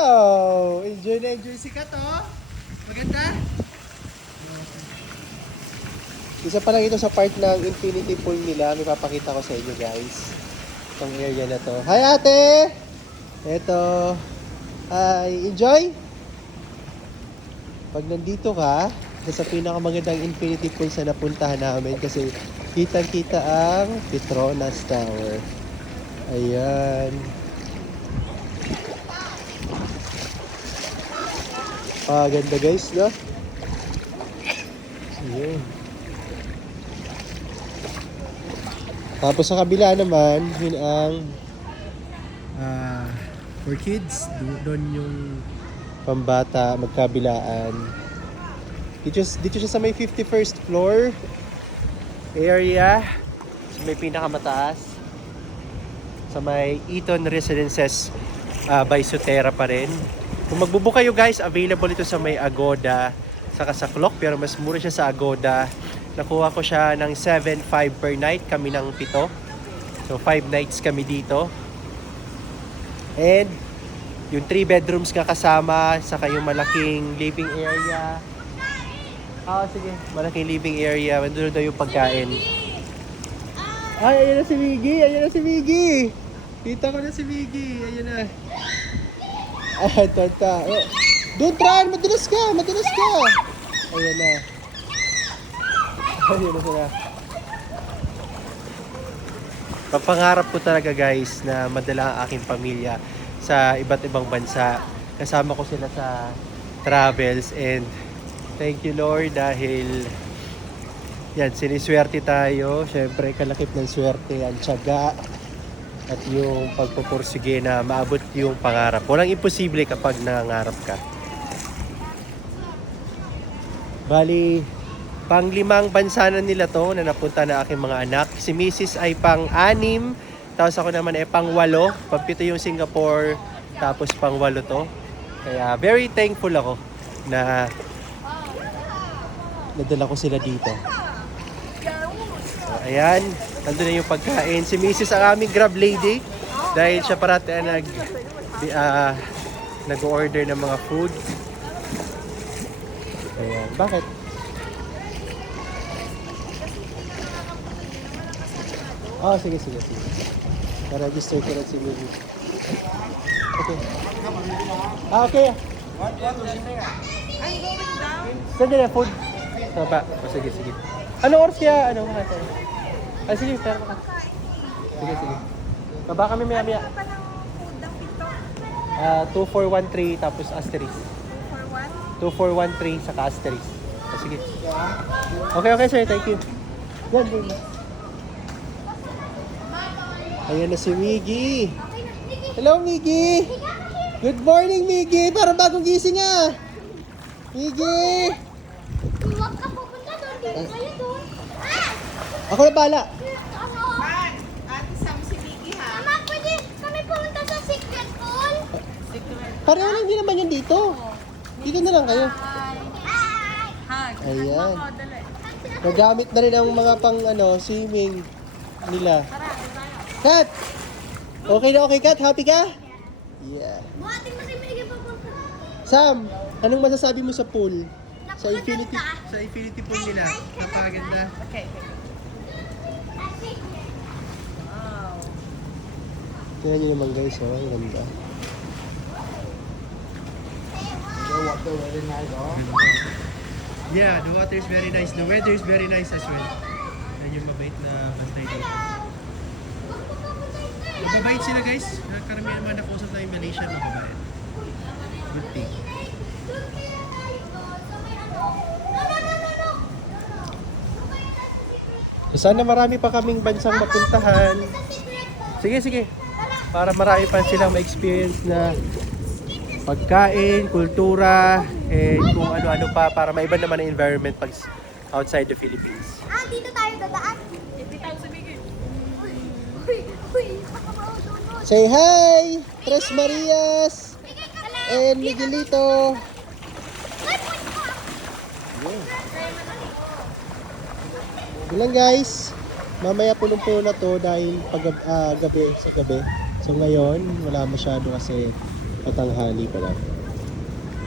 Wow! Enjoy na enjoy si Kat, oh. Maganda. Isa pa lang ito sa part ng infinity pool nila. May papakita ko sa inyo, guys. Itong area na to. Hi, ate! Ito. Hi. Enjoy? Pag nandito ka, sa pinakamagandang infinity pool sa napuntahan namin kasi kitang-kita ang Petronas Tower. Ayan. Ganda guys, no? Ayan. Tapos sa kabila naman, yun ang for kids. Doon yung pambata, magkabilaan. Dito siya sa may 51st floor area. Sa may pinakamataas. Sa may Eton Residences by Sotera pa rin. Kung magbubook kayo guys, available ito sa may Agoda saka sa Clock, pero mas mura siya sa Agoda. Nakuha ko siya ng 7.5 per night, kami ng 7. So 5 nights kami dito. And yung 3 bedrooms nga kasama, saka yung malaking living area. Sige, malaking living area. Doon daw yung pagkain. Ay, ayan na si Miggy! Ayan na si Miggy! Kita ko na si Miggy. Ayan na. Tata. Doon, Tran! Madulas ka! Madulas ka! Ayan na. Ayan na sila. Papangarap ko talaga guys na madala ang aking pamilya sa iba't ibang bansa. Kasama ko sila sa travels and thank you Lord dahil yan, siniswerte tayo. Siyempre, kalakip ng swerte ang tiyaga at yung pagpupursige na maabot yung pangarap. Walang imposible kapag nangangarap ka. Bali, pang-5 bansa na nila to na napunta na aking mga anak. Si Mrs. ay pang-6, tapos ako naman ay pang-8. Pang-7 yung Singapore, tapos pang-8 to. Kaya very thankful ako na nadala ko sila dito. So, ayan, nandun na yung pagkain. Si Mrs. ang aming grab lady dahil siya parati nag-order ng mga food. Ayan, bakit? Sige. Na-register ko na si Miggy. Okay. Okay. Saan din ang food? Taba. Sige. Ano oras kaya? Sige, pero ka. Sige. Baba kami maya. 2413 tapos asterisk. 2413 saka asterisk. Sige. Okay, sir. Thank you. Yan. Ayan na si Miggy. Hello, Miggy. Good morning, Miggy. Parang bagong gising ah. Miggy. Huwag ka pupunta doon. Dito kayo doon. Ako na bala. Ate Sam, si Miggy ha? Mama, pwede kami pumunta sa secret pool? Pareho lang din naman yun dito. Dito na lang kayo. Hug. Ayan. Nagamit na rin ang mga pang swimming nila. Kat! Okay na okay, Kat? Happy ka? Yeah. Buhatin mo si Miggy papunta. Sam, anong masasabi mo sa pool? Sa Napakaganda. infinity pool nila. Napakaganda. Okay. Wow. Tingnan nyo naman guys, ang ganda. Yeah, the water is very nice. The weather is very nice as well. Yan yung mabait na bantay dito. Mababait sila guys. Karamihan naman nakausap tayo yung Malaysia, mababait. Good thing. So sana marami pa kaming bansang mapuntahan. Sige. Para marami pa silang ma-experience na pagkain, kultura, and kung ano-ano pa para maiba naman ang environment pag outside the Philippines. Dito tayo dadaan. Ipitaw si Miggy. Say hi! Tres Marias! And Miguelito! Bilang guys, mamaya punong-puno na to dahil pag gabi. So ngayon, wala masyado kasi Patanghali pala.